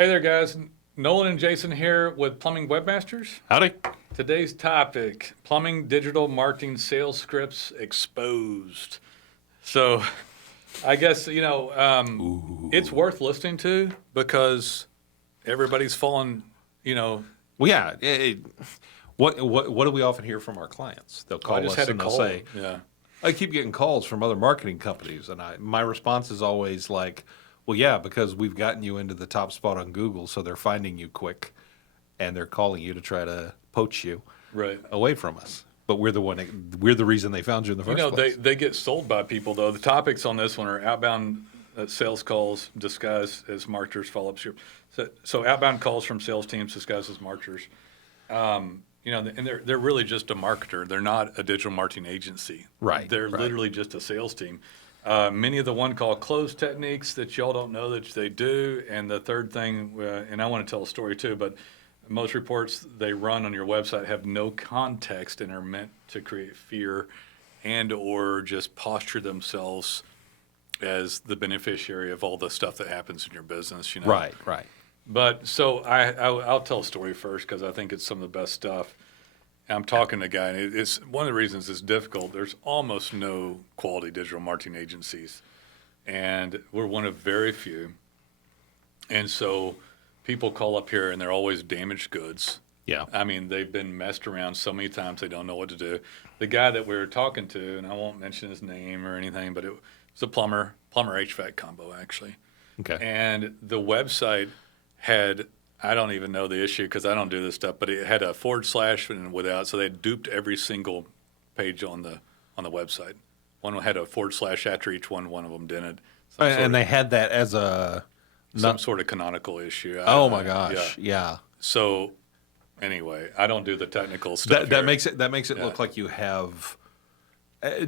Hey there, guys. Nolan and Jason here with Plumbing Webmasters. Howdy. Today's topic, plumbing digital marketing sales scripts exposed. So I guess, it's worth listening to because everybody's falling, Well, yeah. What do we often hear from our clients? They'll call I just us had a and they'll call. say, Yeah. I keep getting calls from other marketing companies. And my response is always like, well, yeah, because we've gotten you into the top spot on Google, so they're finding you quick, and they're calling you to try to poach you Right. away from us. But we're the reason they found you in the first place. They get sold by people, though. The topics on this one are outbound sales calls disguised as marketers, follow-up script. So outbound calls from sales teams disguised as marketers. And they're really just a marketer. They're not a digital marketing agency. Right. They're literally just a sales team. Many of the one-call close techniques that y'all don't know that they do. And the third thing, and I want to tell a story too, but most reports they run on your website have no context and are meant to create fear and or just posture themselves as the beneficiary of all the stuff that happens in your business. Right. But so I'll tell a story first because I think it's some of the best stuff. I'm talking to a guy, and it's one of the reasons it's difficult. There's almost no quality digital marketing agencies, and we're one of very few. And so people call up here, and they're always damaged goods. Yeah. I mean, they've been messed around so many times they don't know what to do. The guy that we were talking to, and I won't mention his name or anything, but it was a plumber HVAC combo, actually. Okay. And the website had, I don't even know the issue because I don't do this stuff, but it had a / and without, so they duped every single page on the website. One had a / after each one of them didn't. And they had that as Some sort of canonical issue. Oh my gosh. Yeah. So anyway, I don't do the technical stuff. That makes it look like you have,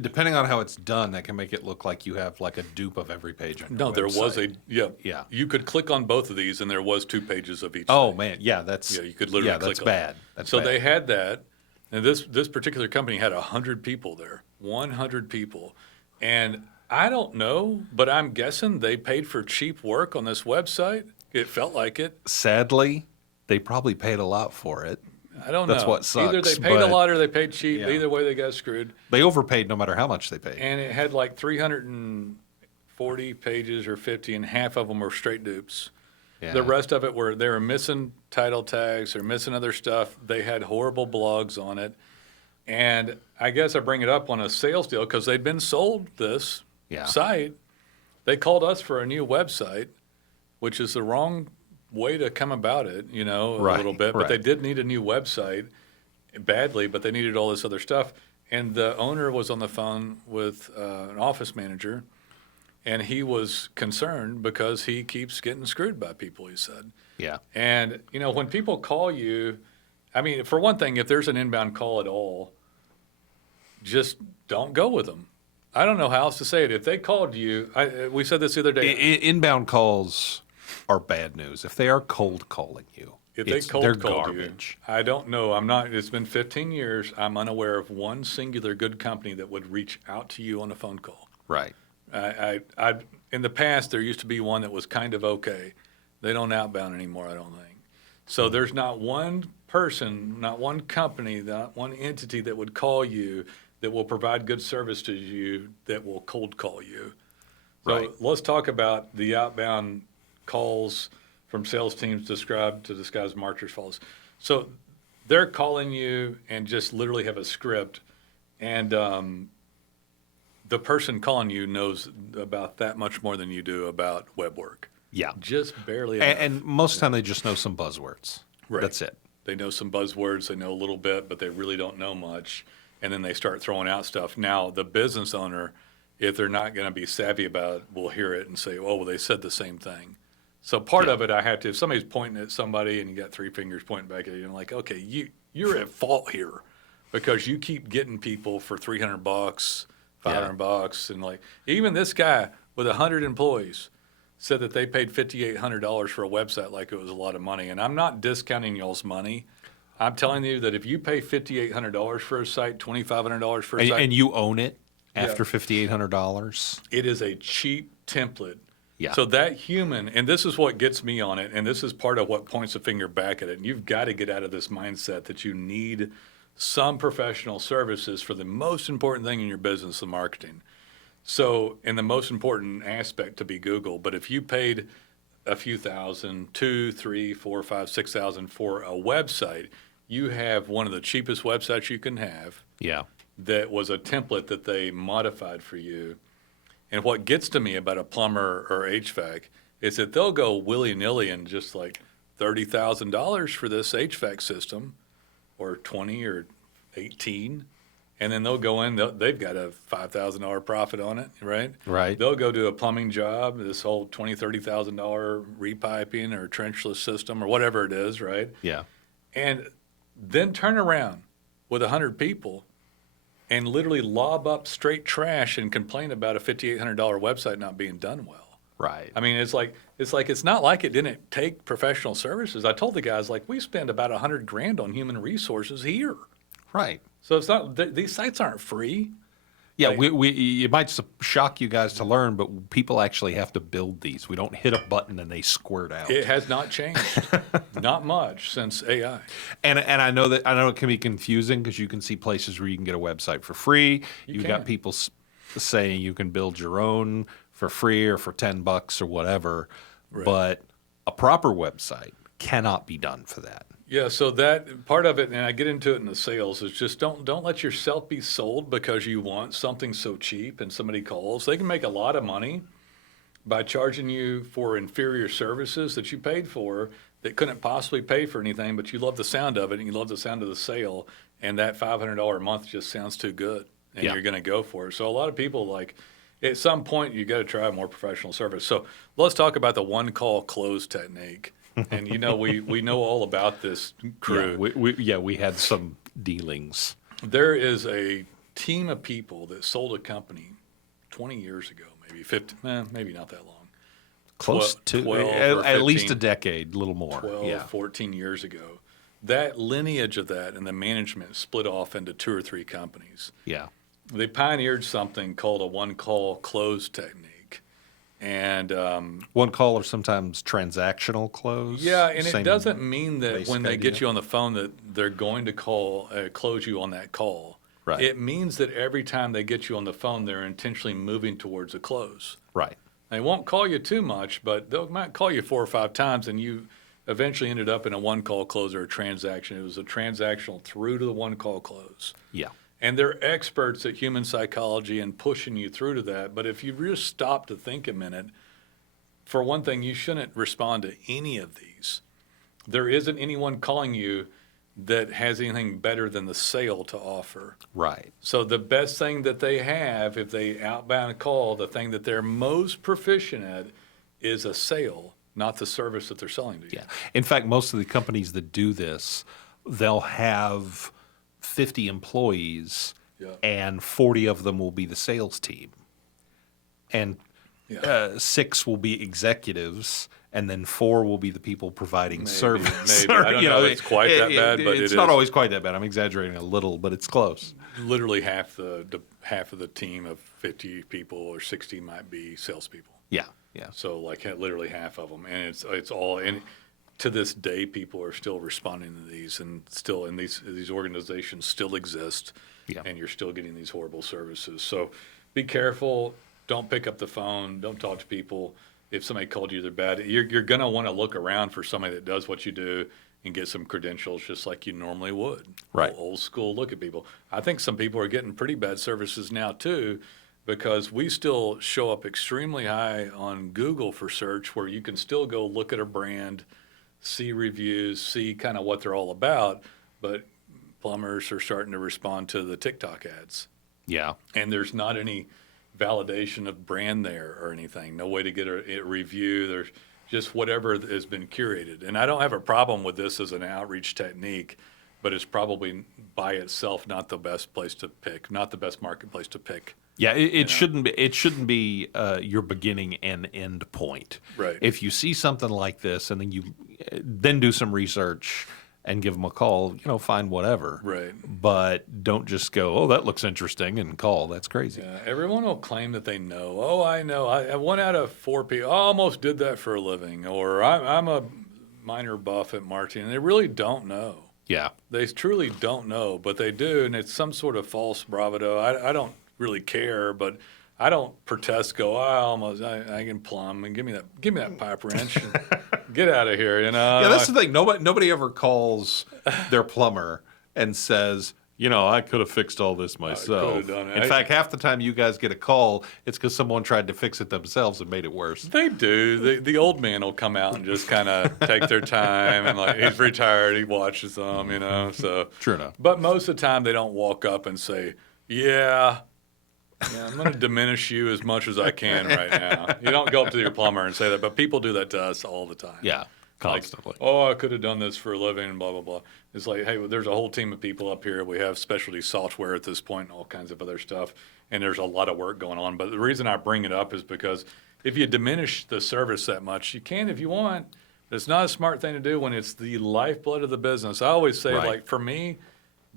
depending on how it's done, that can make it look like you have like a dupe of every page on your No, there website. was Yeah. You could click on both of these, and there was 2 pages of each. Oh thing. man, yeah, that's You could literally click that's on bad. it. That's So bad. they had that, and this particular company had 100 people there, 100 people, and I don't know, but I'm guessing they paid for cheap work on this website. It felt like it. Sadly, they probably paid a lot for it. I don't know. That's what sucks. Either they paid a but lot or they paid cheap. Yeah. Either way, they got screwed. They overpaid no matter how much they paid. And it had like 340 pages or 50, and half of them were straight dupes. Yeah. The rest of it they were missing title tags, they're missing other stuff. They had horrible blogs on it. And I guess I bring it up on a sales deal because they'd been sold this site. They called us for a new website, which is the wrong way to come about it, a little bit. But they did need a new website badly, but they needed all this other stuff. And the owner was on the phone with an office manager, and he was concerned because he keeps getting screwed by people, he said. Yeah. And, when people call you, I mean, for one thing, if there's an inbound call at all, just don't go with them. I don't know how else to say it. If they called you, we said this the other day. Inbound calls are bad news. If they are cold calling you, If they're called garbage. you, I don't know. It's been 15 years. I'm unaware of one singular good company that would reach out to you on a phone call. Right. In the past, there used to be one that was kind of okay. They don't outbound anymore, I don't think. So there's not one person, not one company, not one entity that would call you that will provide good service to you that will cold call you. So let's talk about the outbound calls from sales teams described to disguise marketers' falls. So they're calling you and just literally have a script, and the person calling you knows about that much more than you do about web work. Yeah. Just barely. And most of the time they just know some buzzwords. Right. That's it. They know some buzzwords, they know a little bit, but they really don't know much. And then they start throwing out stuff. Now, the business owner, if they're not going to be savvy about it, will hear it and say, oh, well, they said the same thing. So part of it, I have to, if somebody's pointing at somebody and you got 3 fingers pointing back at you, I'm like, okay, you're at fault here because you keep getting people for $300, $500, and like, even this guy with 100 employees said that they paid $5,800 for a website like it was a lot of money. And I'm not discounting y'all's money. I'm telling you that if you pay $5,800 for a site, $2,500 for a site, and you own it after $5,800, it is a cheap template Yeah. So that human, and this is what gets me on it, and this is part of what points a finger back at it. And you've got to get out of this mindset that you need some professional services for the most important thing in your business, the marketing. So, and the most important aspect to be Google. But if you paid a few thousand, 2, 3, 4, 5, 6,000 for a website, you have one of the cheapest websites you can have. Yeah. That was a template that they modified for you. And what gets to me about a plumber or HVAC is that they'll go willy-nilly and just like $30,000 for this HVAC system, or 20 or 18, and then they'll go in. They've got a $5,000 profit on it, right? Right. They'll go do a plumbing job, this whole $20,000-$30,000 repiping or trenchless system or whatever it is, right? Yeah. And then turn around with 100 people and literally lob up straight trash and complain about a $5,800 website not being done well. Right. I mean, it's not like it didn't take professional services. I told the guys, like, we spend about $100,000 on human resources here. Right. So it's not, these sites aren't free. Yeah, Like- it might shock you guys to learn, but people actually have to build these. We don't hit a button and they squirt out. It has not changed, not much since AI. And I know it can be confusing because you can see places where you can get a website for free. You've got can. people saying you can build your own for free or for $10 or whatever, Right. but a proper website cannot be done for that. Yeah, so that part of it, and I get into it in the sales, is just don't let yourself be sold because you want something so cheap and somebody calls. They can make a lot of money by charging you for inferior services that you paid for that couldn't possibly pay for anything, but you love the sound of it and you love the sound of the sale, and that $500 a month just sounds too good, and Yeah. you're going to go for it. So a lot of people, like, at some point you got to try a more professional service. So let's talk about the one call close technique. And we know all about this crew. We had some dealings. There is a team of people that sold a company 20 years ago, maybe 50, maybe not that long. Close to 12 or at least 15, a decade, a little more. 12, 14 years ago. That lineage of that and the management split off into 2 or 3 companies. Yeah. They pioneered something called a one-call close technique. And One call or sometimes transactional close. yeah, and it Same doesn't mean that basic when they idea. get you on the phone that they're going to close you on that call. Right. It means that every time they get you on the phone, they're intentionally moving towards a close. Right. They won't call you too much, but they might call you 4 or 5 times, and you eventually ended up in a one-call close or a transaction. It was a transactional through to the one-call close. Yeah. And they're experts at human psychology and pushing you through to that. But if you just stop to think a minute, for one thing, you shouldn't respond to any of these. There isn't anyone calling you that has anything better than the sale to offer. Right. So the best thing that they have, if they outbound call, the thing that they're most proficient at is a sale, not the service that they're selling to you. Yeah. In fact, most of the companies that do this, they'll have 50 employees, Yeah. and 40 of them will be the sales team, and Yeah. 6 will be executives, and then 4 will be the people providing service. maybe. I don't know if it's quite that bad, but it's it not is. always quite that bad. I'm exaggerating a little, but it's close. Literally half of the team of 50 people or 60 might be salespeople. Yeah. Yeah. So like literally half of them, and it's all. And to this day, people are still responding to these, and still, and these organizations still exist, Yeah. and you're still getting these horrible services. So be careful. Don't pick up the phone. Don't talk to people. If somebody called you, they're bad. You're going to want to look around for somebody that does what you do and get some credentials just like you normally would. Right. Old school look at people. I think some people are getting pretty bad services now too, because we still show up extremely high on Google for search, where you can still go look at a brand, see reviews, see kind of what they're all about, but plumbers are starting to respond to the TikTok ads. Yeah. And there's not any validation of brand there or anything. No way to get a review. There's just whatever has been curated. And I don't have a problem with this as an outreach technique, but it's probably by itself not the best place to pick, not the best marketplace to pick. Yeah, it shouldn't be. It shouldn't be your beginning and end point. Right. If you see something like this, and then you then do some research, and give them a call, find whatever. Right. But don't just go, oh, that looks interesting, and call. That's crazy. Yeah, everyone will claim that they know. Oh, I know. I 1 out of 4 people. I almost did that for a living, or I'm a minor buff at marketing. And they really don't know. Yeah. They truly don't know, but they do, and it's some sort of false bravado. I don't really care, but I don't protest. Go, I can plumb, and give me that pipe wrench, and get out of here. Yeah, that's the thing. Nobody ever calls their plumber and says, I could have fixed all this myself. could've done it. In fact, half the time you guys get a call, it's because someone tried to fix it themselves and made it worse. They do. The old man will come out and just kind of take their time, and like he's retired, he watches them, So True enough. But most of the time, they don't walk up and say, "Yeah, I'm going to diminish you as much as I can right now." You don't go up to your plumber and say that, but people do that to us all the time. Yeah, constantly. Like, I could have done this for a living, and blah blah blah. It's like, hey, well, there's a whole team of people up here. We have specialty software at this point, and all kinds of other stuff, and there's a lot of work going on. But the reason I bring it up is because if you diminish the service that much, you can if you want. But it's not a smart thing to do when it's the lifeblood of the business. I always say, Right. like, for me,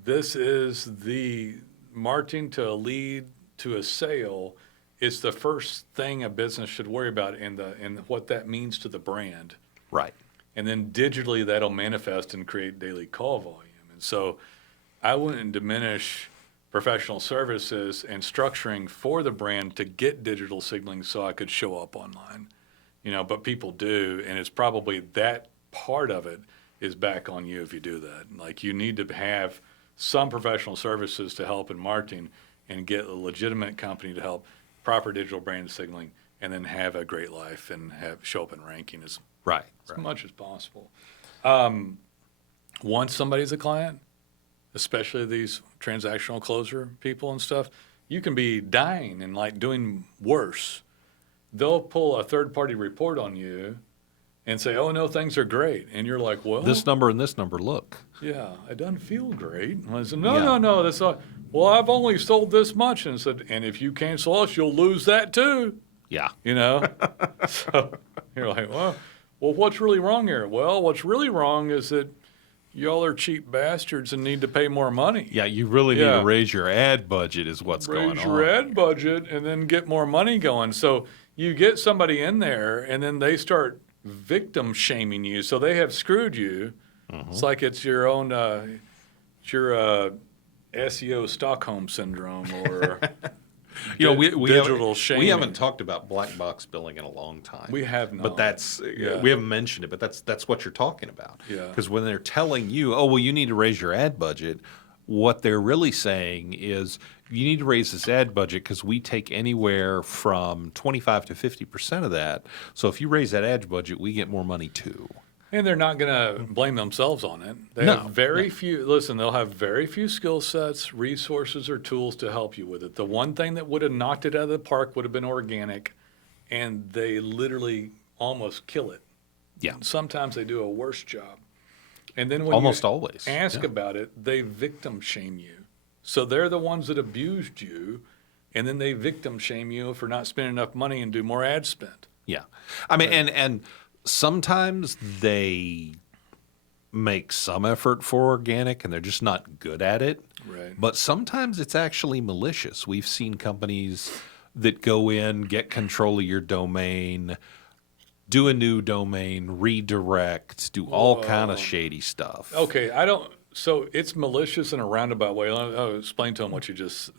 this is the marketing to a lead to a sale. It's the first thing a business should worry about in what that means to the brand. Right. And then digitally, that'll manifest and create daily call volume. And so I wouldn't diminish professional services and structuring for the brand to get digital signaling so I could show up online. But people do, and it's probably that part of it is back on you if you do that. Like, you need to have some professional services to help in marketing and get a legitimate company to help proper digital brand signaling, and then have a great life and show up in ranking as Right. much as possible. Once somebody's a client, especially these transactional closer people and stuff, you can be dying and like doing worse. They'll pull a third-party report on you and say, "Oh no, things are great," and you're like, "Well, This number and this number, look. yeah, it doesn't feel great." And I said, Yeah. no, that's not. Well, I've only sold this much, and said, and if you cancel us, you'll lose that too. Yeah. So you're like, well, what's really wrong here? Well, what's really wrong is that y'all are cheap bastards and need to pay more money. Yeah, you really need Yeah. to raise your ad budget is what's going on. Raise your ad budget and then get more money going. So you get somebody in there, and then they start victim shaming you. So they have screwed you. It's like it's your own, SEO Stockholm syndrome, or digital shaming. We haven't talked about black box billing in a long time. We have not. But Yeah. we haven't mentioned it, but that's what you're talking about. Yeah. Because when they're telling you, oh, well, you need to raise your ad budget, what they're really saying is you need to raise this ad budget because we take anywhere from 25 to 50% of that. So if you raise that ad budget, we get more money too. And they're not going to blame themselves on it. They No, have very few, listen, they'll have very few skill sets, resources, or tools to help you with it. The one thing that would have knocked it out of the park would have been organic, and they literally almost kill it. Yeah. Sometimes they do a worse job. And then when Almost you always. ask Yeah. about it, they victim shame you. So they're the ones that abused you, and then they victim shame you for not spending enough money and do more ad spend. Yeah. I mean, and sometimes they make some effort for organic and they're just not good at it. Right. But sometimes it's actually malicious. We've seen companies that go in, get control of your domain, do a new domain, redirect, do all kind of shady stuff. Okay, so it's malicious in a roundabout way. I'll explain to them what you just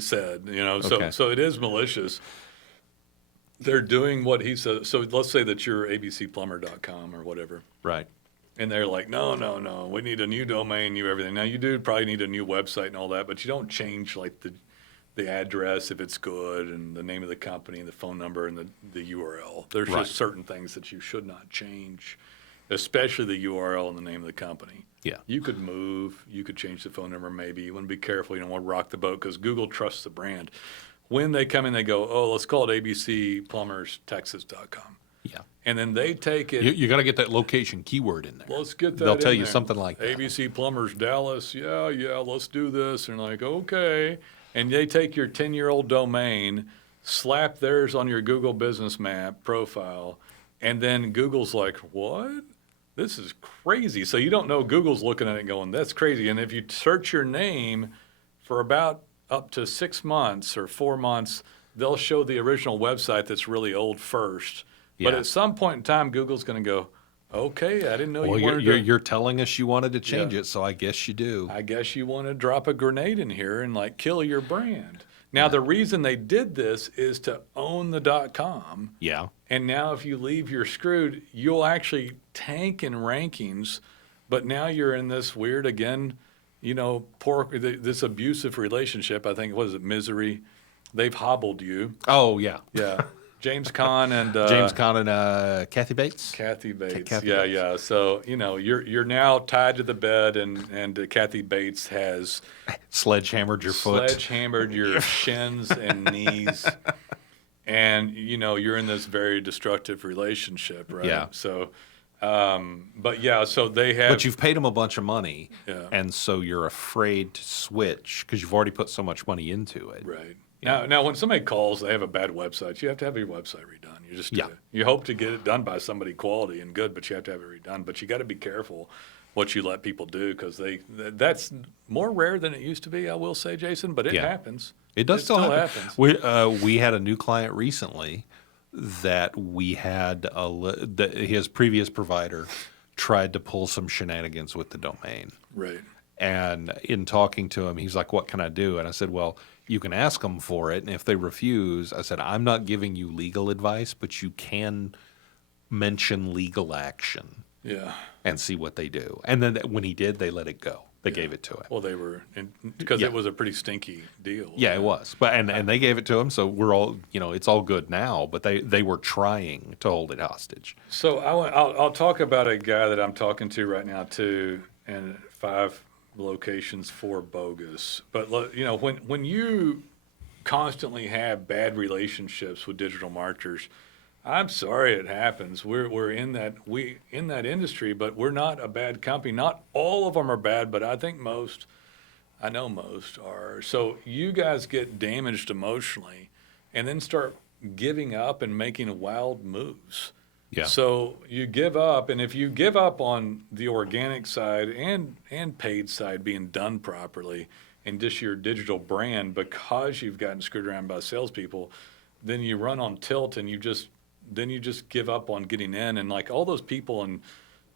said. Okay. So it is malicious. They're doing what he said. So let's say that you're abcplumber.com or whatever, Right. and they're like, no, we need a new domain, new everything. Now you do probably need a new website and all that, but you don't change like the address if it's good, and the name of the company and the phone number and the URL. There's Right. just certain things that you should not change, especially the URL and the name of the company. Yeah. You could move. You could change the phone number maybe. You want to be careful. You don't want to rock the boat because Google trusts the brand. When they come in, they go, oh, let's call it abcplumberstexas.com. Yeah. And then they take it. You got to get that location keyword in there. Let's get that They'll in tell you there. something like that. ABC Plumbers Dallas. Yeah, let's do this. And like, okay. And they take your 10-year-old domain, slap theirs on your Google Business Map profile, and then Google's like, what? this is crazy. So you don't know Google's looking at it and going, that's crazy. And if you search your name for about up to 6 months or 4 months, they'll show the original website that's really old first. But Yeah. at some point in time, Google's going to go, okay, I didn't know Well, you wanted you're telling us you wanted to change Yeah. it, so I guess you do. I guess you want to drop a grenade in here and like kill your brand. Now, the reason they did this is to own the .com. Yeah. And now if you leave, you're screwed. You'll actually tank in rankings, but now you're in this weird, again, this abusive relationship. I think, what is it, misery? They've hobbled you. Oh, yeah. Yeah. James Caan and James Caan and Kathy Bates. Kathy Bates. Kathy yeah, Bates. yeah. So, you're now tied to the bed, and Kathy Bates has Sledgehammered your foot. sledgehammered your shins and knees. And, you're in this very destructive relationship, right? Yeah. So, but yeah, so they have. But you've paid them a bunch of money, Yeah. and so you're afraid to switch because you've already put so much money into it. Right. Now, when somebody calls, they have a bad website, you have to have your website redone. You just do Yeah. it. You hope to get it done by somebody quality and good, but you have to have it redone. But you got to be careful what you let people do because that's more rare than it used to be, I will say, Jason, but it Yeah. happens. It does still happen. happens. We had a new client recently that we had his previous provider tried to pull some shenanigans with the domain. Right. And in talking to him, he's like, "What can I do?" And I said, "Well, you can ask them for it, and if they refuse," I said, "I'm not giving you legal advice, but you can mention legal action Yeah. and see what they do." And then when he did, they let it go. They gave it to him. Well, they were, because Yeah. it was a pretty stinky deal. Yeah, it was. But and they gave it to him, so we're all, it's all good now, but they were trying to hold it hostage. So I'll talk about a guy that I'm talking to right now too, and 5 locations, 4 bogus. But when you constantly have bad relationships with digital marketers, I'm sorry it happens. We're in that industry, but we're not a bad company. Not all of them are bad, but I think most. I know most are. So you guys get damaged emotionally, and then start giving up and making wild moves. Yeah. So you give up, and if you give up on the organic side and paid side being done properly, and just your digital brand because you've gotten screwed around by salespeople, then you run on tilt, and you just give up on getting in. And like all those people in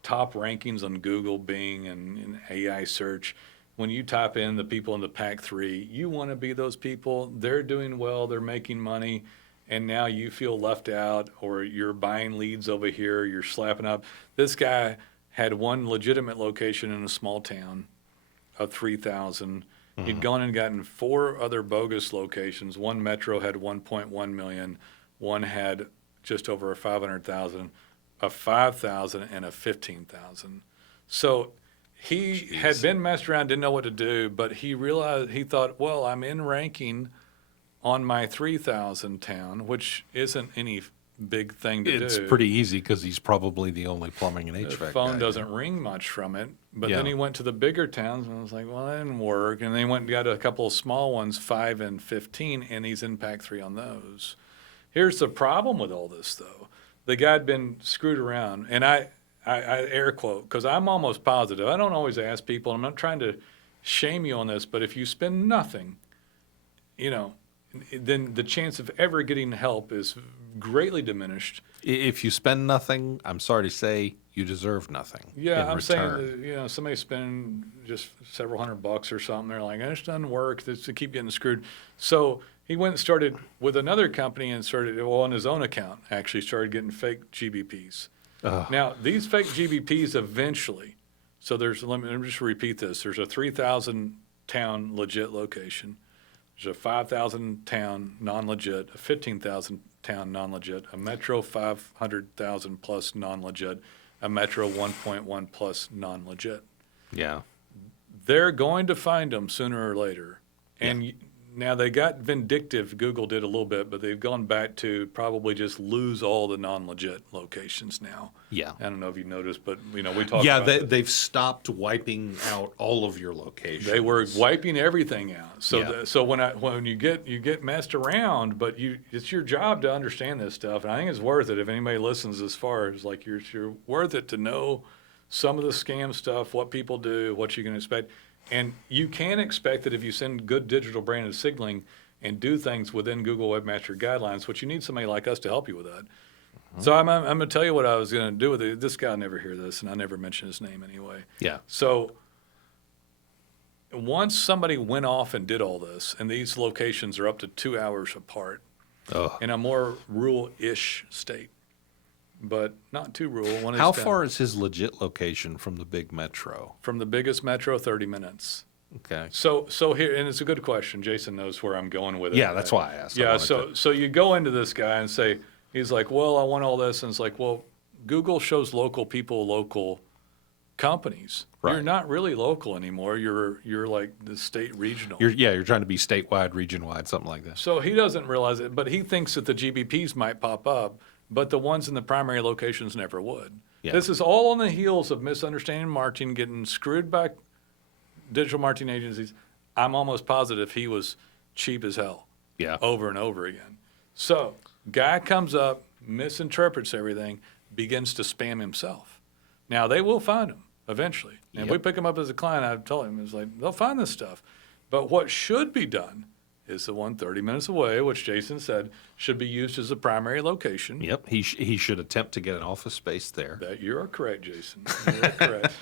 top rankings on Google, Bing, and AI search, when you type in the people in the pack 3, you want to be those people. They're doing well, they're making money, and now you feel left out, or you're buying leads over here, you're slapping up. This guy had one legitimate location in a small town of 3,000. He'd gone and gotten 4 other bogus locations. One metro had 1.1 million. One had just over 500,000, a 5,000, and a 15,000. So he had been messed around, didn't know what to do, but he thought, well, I'm in ranking on my 3,000 town, which isn't any big thing to do. It's pretty easy because he's probably the only plumbing and The HVAC phone guy. doesn't ring much from it. But Yeah. then he went to the bigger towns, and I was like, well, that didn't work. And then he went and got a couple of small ones, 5 and 15, and he's in pack 3 on those. Here's the problem with all this, though. The guy had been screwed around, and I air quote, because I'm almost positive. I don't always ask people, I'm not trying to shame you on this, but if you spend nothing, then the chance of ever getting help is greatly diminished. If you spend nothing, I'm sorry to say, you deserve nothing. Yeah, in I'm return. saying that, somebody spending just several $100 or something, they're like, this doesn't work, this to keep getting screwed. So he went and started with another company and on his own account, actually started getting fake GBPs. Now, these fake GBPs eventually, so let me just repeat this. There's a 3,000 town legit location. There's a 5,000 town non-legit, a 15,000 town non-legit, a metro 500,000 plus non-legit, a metro 1.1 plus non-legit. Yeah. They're going to find them sooner or later. And now they got vindictive, Google did a little bit, but they've gone back to probably just lose all the non-legit locations now. Yeah. I don't know if you noticed, but we talked Yeah, about it. they've stopped wiping out all of your locations. They were wiping everything out. So Yeah. so when you get messed around, but it's your job to understand this stuff, and I think it's worth it if anybody listens as far as like you're worth it to know some of the scam stuff, what people do, what you can expect. And you can expect that if you send good digital branded signaling and do things within Google Webmaster Guidelines, which you need somebody like us to help you with that. So I'm going to tell you what I was going to do with it. This guy will never hear this, and I never mention his name anyway. Yeah. So once somebody went off and did all this, and these locations are up to 2 hours apart in a more rural-ish state, but not too rural. One is How down. far is his legit location from the big metro? From the biggest metro, 30 minutes. Okay. So here, and it's a good question. Jason knows where I'm going with it. Yeah, that's why I asked. Yeah, so you go into this guy and say, he's like, well, I want all this. And it's like, well, Google shows local people, local companies. Right. You're not really local anymore. You're like the state regional. You're trying to be statewide, region-wide, something like that. So he doesn't realize it, but he thinks that the GBPs might pop up, but the ones in the primary locations never would. Yeah. This is all on the heels of misunderstanding marketing, getting screwed by digital marketing agencies. I'm almost positive he was cheap as hell. Yeah. Over and over again. So guy comes up, misinterprets everything, begins to spam himself. Now they will find him eventually. And if we pick him up as a client, I tell him, it's like, they'll find this stuff. But what should be done is the one 30 minutes away, which Jason said should be used as a primary location. Yep. He should attempt to get an office space there. That you are correct, Jason. You are correct.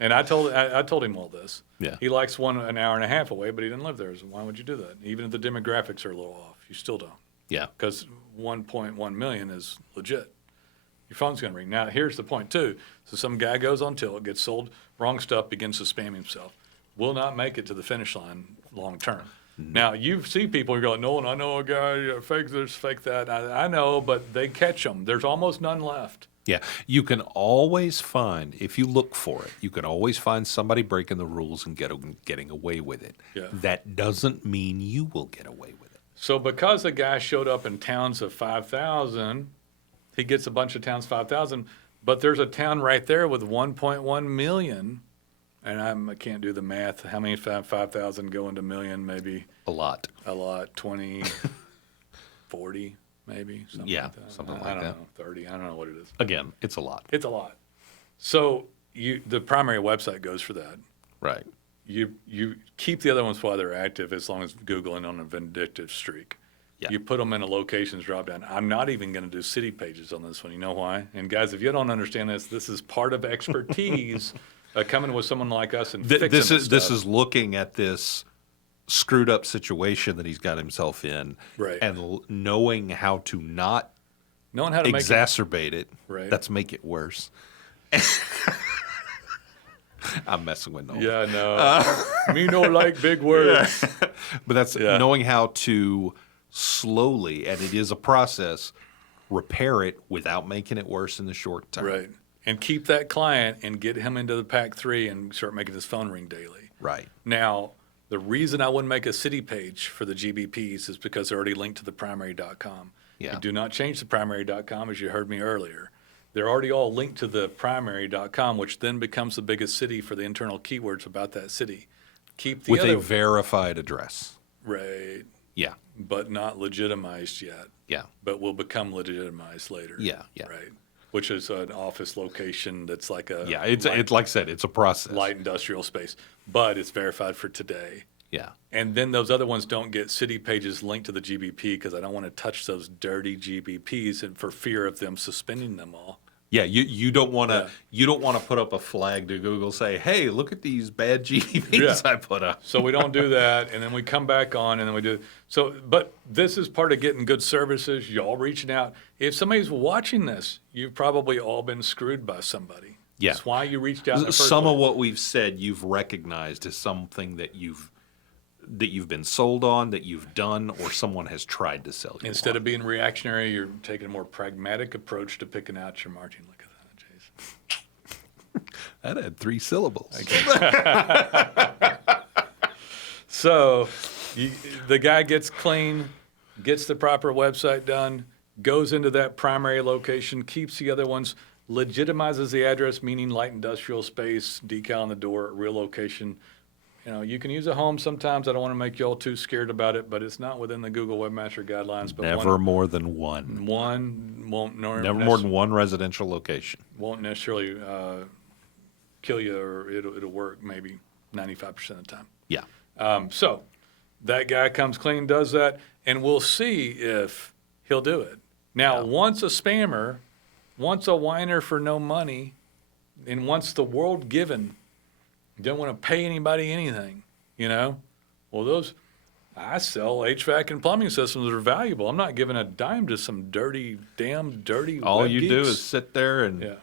And I told him all this. Yeah. He likes one an hour and a half away, but he didn't live there. So why would you do that? Even if the demographics are a little off, you still don't. Yeah. Because 1.1 million is legit. Your phone's going to ring. Now, here's the point, too. So some guy goes on Tilt, gets sold wrong stuff, begins to spam himself. Will not make it to the finish line long term. Now, you see people, you go, Nolen, I know a guy, fake this, fake that. I know, but they catch them. There's almost none left. Yeah. You can always find, if you look for it, you can always find somebody breaking the rules and getting away with it. Yeah. That doesn't mean you will get away with it. So because a guy showed up in towns of 5,000, he gets a bunch of towns 5,000, but there's a town right there with 1.1 million, and I can't do the math. How many 5,000 go into million? Maybe A lot. 20, 40, maybe. Something Yeah, like that. something I like don't that. know, 30. I don't know what it is. Again, it's a lot. It's a lot. So the primary website goes for that. Right. You keep the other ones while they're active as long as Google ain't on a vindictive streak. Yeah. You put them in a locations drop down. I'm not even going to do city pages on this one. You know why? And guys, if you don't understand this is part of expertise coming with someone like us and fixing This stuff. is looking at this screwed up situation that he's got himself in, Right. and knowing how to not knowing how to make it, exacerbate it. Right. That's make it worse. I'm messing with Noel. Yeah, no. Me no like big words. But that's knowing how to slowly, and it is a process, repair it without making it worse in the short term. Right. And keep that client and get him into the pack 3 and start making his phone ring daily. Right. Now, the reason I wouldn't make a city page for the GBPs is because they're already linked to the primary.com. Yeah. You do not change the primary.com, as you heard me earlier. They're already all linked to the primary.com, which then becomes the biggest city for the internal keywords about that city. Keep the With other a verified address. right, Yeah. but not legitimized yet, Yeah. but will become legitimized later. Yeah. Yeah. Right, which is an office location that's like a Yeah. It's like I said, it's a process. light industrial space, but it's verified for today. Yeah. And then those other ones don't get city pages linked to the GBP because I don't want to touch those dirty GBPs and for fear of them suspending them all. Yeah, you don't want to Yeah. you don't want to put up a flag to Google say, "Hey, look at these bad GPs Yeah. I put up." So we don't do that, and then we come back on, and then we do. So, but this is part of getting good services. Y'all reaching out. If somebody's watching this, you've probably all been screwed by somebody. Yeah. That's why you reached out. In the first Some of place. what we've said you've recognized as something that you've been sold on, that you've done, or someone has tried to sell you. Instead on. of being reactionary, you're taking a more pragmatic approach to picking out your marketing. Look at that, Jason. That had 3 syllables. So the guy gets clean, gets the proper website done, goes into that primary location, keeps the other ones, legitimizes the address, meaning light industrial space, decal on the door, real location. You know, you can use a home sometimes. I don't want to make you all too scared about it, but it's not within the Google Webmaster Guidelines. But Never more than one. one won't Never more than one residential location. won't necessarily kill you, or it'll work maybe 95% of the time. Yeah. So that guy comes clean, does that, and we'll see if he'll do it. Now, once a spammer, once a whiner for no money, and once the world given, don't want to pay anybody anything, well, I sell HVAC and plumbing systems that are valuable. I'm not giving a dime to some dirty All web you geeks. do is sit there and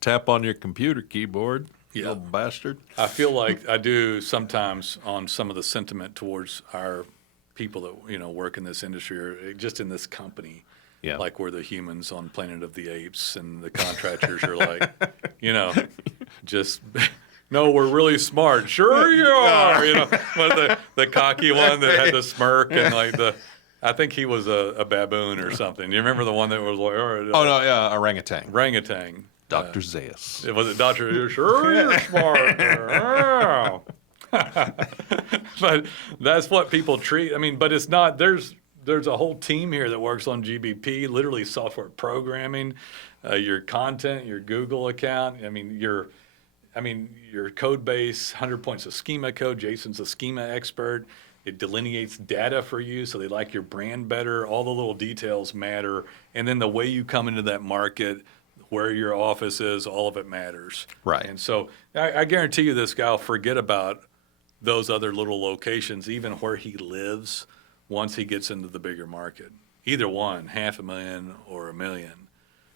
tap on your computer keyboard, you little bastard. I feel like I do sometimes on some of the sentiment towards our people that work in this industry or just in this company. Yeah. Like we're the humans on Planet of the Apes, and the contractors are like, just no, we're really smart. Sure you are. With the cocky one that had the smirk and I think he was a baboon or something. You remember the one that was like, all right, Oh no, yeah, orangutan. orangutan. Dr. Zaius. It was Dr. You're sure you're smart. Oh. But that's what people treat. I mean, but it's not. There's a whole team here that works on GBP, literally software programming, your content, your Google account. Your code base, 100 points of schema code. Jason's a schema expert. It delineates data for you, so they like your brand better. All the little details matter. And then the way you come into that market, where your office is, all of it matters. Right. And so I guarantee you this guy will forget about those other little locations, even where he lives, once he gets into the bigger market. Either one, $500,000 or $1 million.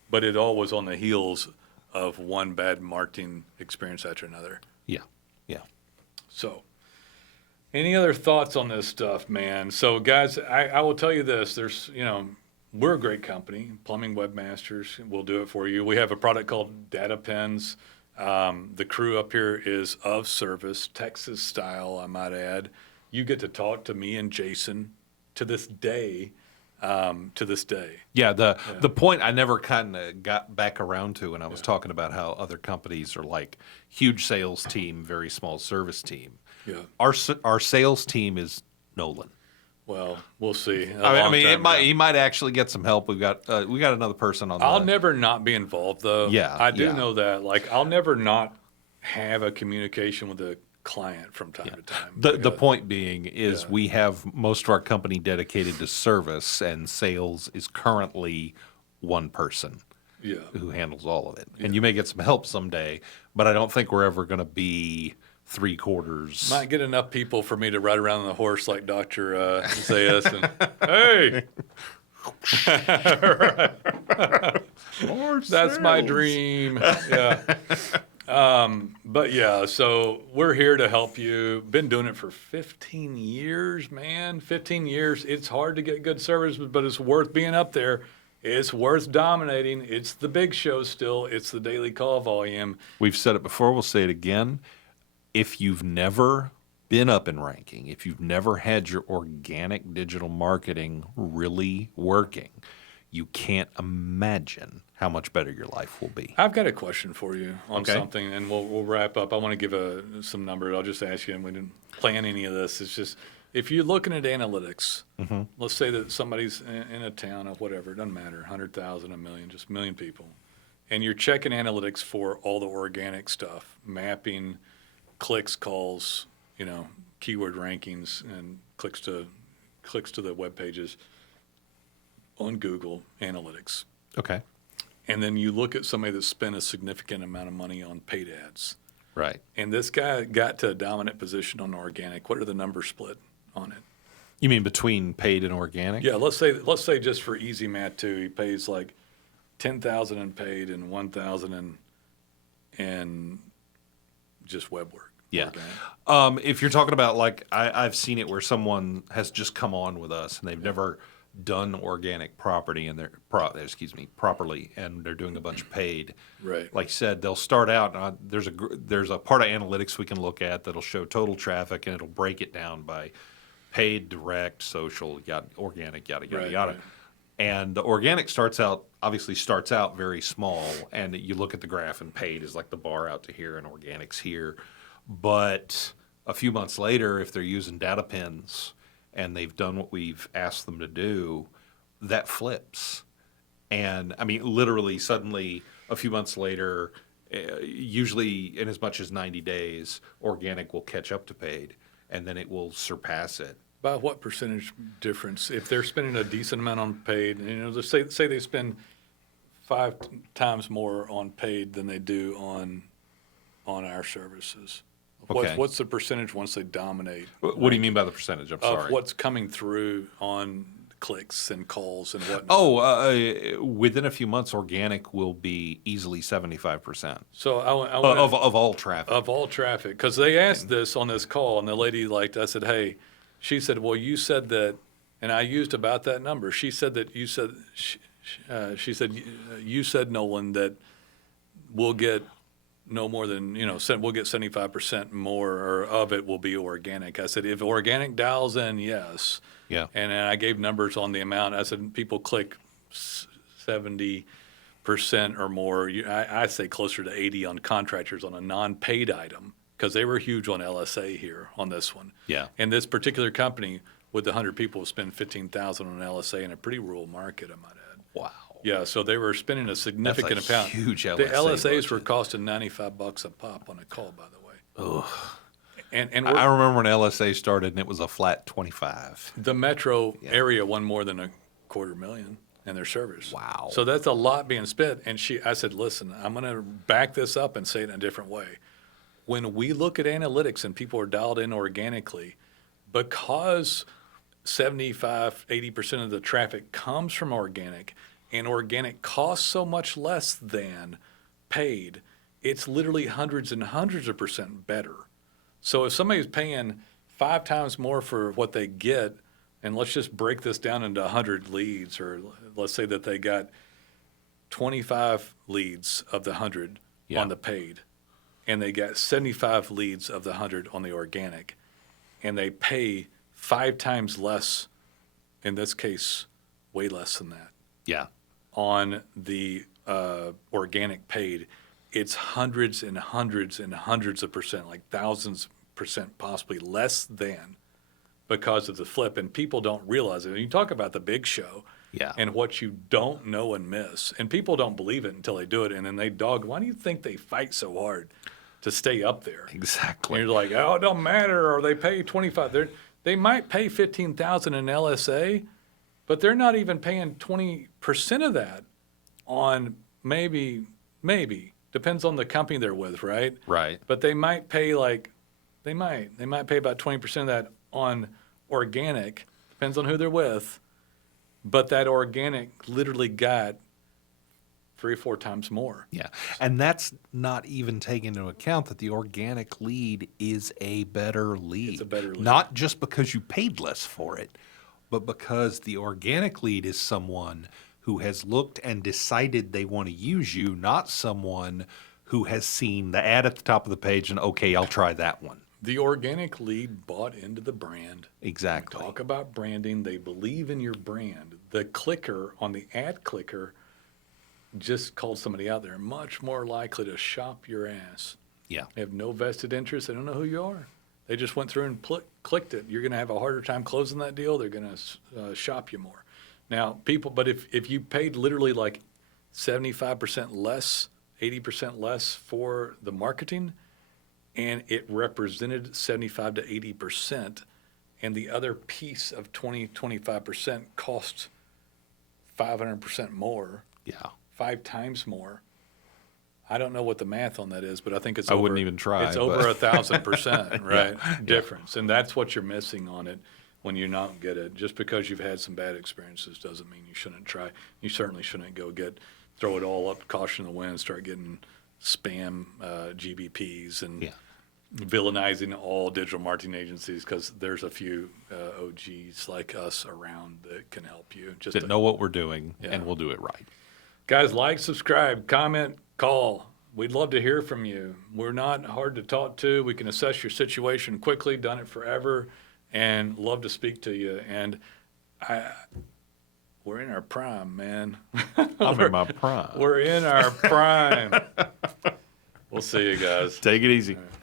But it all was on the heels of one bad marketing experience after another. Yeah. So, any other thoughts on this stuff, man? So, guys, I will tell you this. There's, we're a great company, Plumbing Webmasters. We'll do it for you. We have a product called Data Pens. The crew up here is of service, Texas style, I might add. You get to talk to me and Jason to this day. Yeah, the point I never kind of got back around to when I was talking about how other companies are like huge sales team, very small service team. Yeah. Our sales team is Nolen. Well, we'll see. He might actually get some help. We got another person on. I'll never not be involved, though. Yeah, I do know that. Like, I'll never not have a communication with a client from time to time. The point being is we have most of our company dedicated to service, and sales is currently one person who handles all of it. And you may get some help someday, but I don't think we're ever going to be 3/4. Might get enough people for me to ride around on the horse like Dr. Zaius and, hey! That's my dream. Yeah. But yeah, so we're here to help you. Been doing it for 15 years, man. 15 years. It's hard to get good service, but it's worth being up there. It's worth dominating. It's the big show still. It's the daily call volume. We've said it before. We'll say it again. If you've never been up in ranking, if you've never had your organic digital marketing really working, you can't imagine how much better your life will be. I've got a question for you on something, and we'll wrap up. I want to give some numbers. I'll just ask you, and we didn't plan any of this. It's just, if you're looking at analytics, let's say that somebody's in a town of whatever, it doesn't matter, 100,000, 1 million, just 1 million people, and you're checking analytics for all the organic stuff, mapping, clicks, calls, keyword rankings, and clicks to the web pages on Google Analytics. Okay. And then you look at somebody that spent a significant amount of money on paid ads. Right. And this guy got to a dominant position on organic. What are the numbers split on it? You mean between paid and organic? Yeah, let's say just for easy math too, he pays like 10,000 in paid and 1,000 in just web work. Yeah. If you're talking about like I've seen it where someone has just come on with us and they've never done organic property and properly, and they're doing a bunch of paid. Right. Like you said, they'll start out. There's a part of analytics we can look at that'll show total traffic, and it'll break it down by paid, direct, social, organic, yada yada yada. Right. And the organic starts out very small, and you look at the graph, and paid is like the bar out to here, and organic's here. But a few months later, if they're using data pins and they've done what we've asked them to do, that flips. And I mean, literally, suddenly, a few months later, Usually in as much as 90 days, organic will catch up to paid, and then it will surpass it. By what percentage difference? If they're spending a decent amount on paid, let's say they spend 5 times more on paid than they do on our services. Okay. What's the percentage once they dominate? What do you mean by the percentage? I'm Of sorry. what's coming through on clicks and calls and whatnot? Within a few months, organic will be easily 75% So I of all traffic. of all traffic, because they asked this on this call, and the lady I said, hey, she said, well, you said that, and I used about that number. She said that you said, she said, you said, Nolen, that we'll get no more than, we'll get 75% more or of it will be organic. I said, if organic dials in, yes. Yeah. And then I gave numbers on the amount. I said, people click 70% or more. I say closer to 80 on contractors on a non-paid item, because they were huge on LSA here on this one. Yeah. And this particular company with 100 people spend $15,000 on LSA in a pretty rural market, I might add. Wow. Yeah, so they were spending a significant That's a amount. huge The LSA LSAs were budget. costing $95 a pop on a call, by the way. Ugh. And I remember when LSA started and it was a flat 25. the metro area won more than $250,000 in their service. Wow. So that's a lot being spent. And I said, listen, I'm going to back this up and say it in a different way. When we look at analytics and people are dialed in organically, because 75-80% of the traffic comes from organic, and organic costs so much less than paid, it's literally hundreds and hundreds of percent better. So if somebody's paying 5 times more for what they get, and let's just break this down into 100 leads, or let's say that they got 25 leads of the 100 on the paid, and they got 75 leads of the 100 on the organic, and they pay 5 times less, in this case, way less than that, Yeah. on the organic paid, it's hundreds and hundreds and hundreds of percent, like thousands percent possibly less than, because of the flip. And people don't realize it. You talk about the big show Yeah. and what you don't know and miss. And people don't believe it until they do it. And then they dog, why do you think they fight so hard to stay up there? Exactly. And you're like, oh, it don't matter, or they pay 25. They might pay 15,000 in LSA, but they're not even paying 20% of that on maybe, depends on the company they're with, right? Right. But they might pay they might pay about 20% of that on organic, depends on who they're with. But that organic literally got 3 or 4 times more. Yeah. And that's not even taking into account that the organic lead is a better lead. It's a better lead. Not just because you paid less for it, but because the organic lead is someone who has looked and decided they want to use you, not someone who has seen the ad at the top of the page and, okay, I'll try that one. The organic lead bought into the brand. Exactly. Talk about branding. They believe in your brand. The clicker on the ad clicker just called somebody out there, much more likely to shop your ass. Yeah. They have no vested interest. They don't know who you are. They just went through and clicked it. You're going to have a harder time closing that deal. They're going to shop you more. Now, but if you paid literally like 75% less, 80% less for the marketing, and it represented 75 to 80%, and the other piece of 25% cost 500% more, Yeah. 5 times more. I don't know what the math on that is, but I think it's I over, wouldn't even try, It's but- over 1,000%, right? Difference. And that's what you're missing on it when you don't get it. Just because you've had some bad experiences doesn't mean you shouldn't try. You certainly shouldn't throw it all up, caution the wind, start getting spam GBPs and villainizing all digital marketing agencies, because there's a few OGs like us around that can help you. Just That know what we're doing, Yeah. and we'll do it right. Guys, like, subscribe, comment, call. We'd love to hear from you. We're not hard to talk to. We can assess your situation quickly, done it forever, and love to speak to you. And we're in our prime, man. I'm in my prime. We're in our prime. We'll see you guys. Take it easy.